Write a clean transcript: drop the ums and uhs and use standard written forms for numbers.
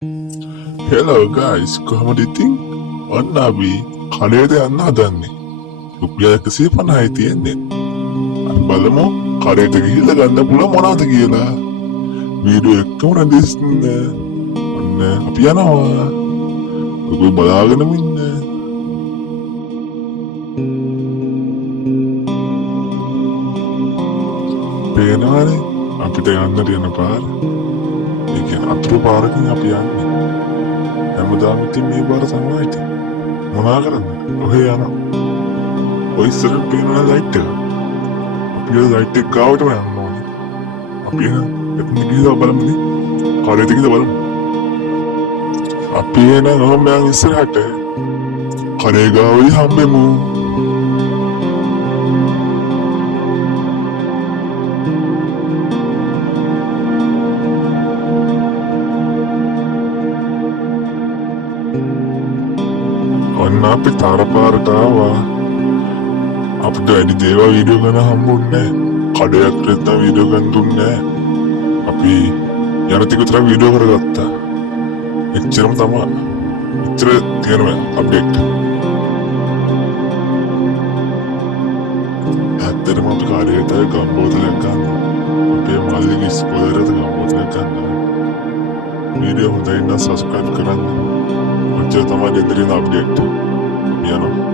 Hello guys, කොහොමද ඉතින්? ඔන්න අපි කඩේට යන්න හදන්නේ. රුපියල් 150යි තියෙන්නේ. අපි බලමු කඩේට ගිහිල්ලා ගන්න පුළුවන් මොනවද කියලා. වීඩියෝ එකම රැඳෙන්න. ඔන්න අපි යනවා. ඔබ බලාගෙනම ඉන්න. පේනවනේ අපිට යන්න තියෙන පාර. ඒ කියන්නේ අතුරු පාරකින් අපි යන්නේ. හැමදාම ඉතින් මේ පාර තමයි ඉතින්. මොනා කරන්නේ? ඔහේ යනවා. ඔය ඉස්සරහ පේන ලයිට් එක. අපි ඒ ලයිට් එක ගාවටම යන්න ඕනේ. අපි එතන ගිහලා බලමුනේ. කාලෙට ගිහලා බලමු. අපි එන ගමන් මම ඉස්සරහට කඩේ ගාවදී හම්බෙමු. ඔන්න අපි තරපාරට ආවා. අපිට වැඩි දේවල් වීඩියෝ ගන්න හම්බුන්නේ නැහැ. කඩයක් නැත්නම් වීඩියෝ ගන්න දුන්නේ නැහැ. අපි යන ටික විතර වීඩියෝ කරගත්තා. එච්චරම තමයි. එච්චර තියෙනවා අප්ඩේට්. ඇත්තටම අපි කාර්යයට ගම්බෝතලයක් ගන්න. අපේ මල්ලිගේ ඉස්කෝලේට ගම්බෝතලයක් ගන්න. වීඩියෝ හොඳයි නම් සබ්ස්ක්‍රයිබ් කරන්න. ඔච්චර තමයි දෙන්න අප්ඩේට්. You know.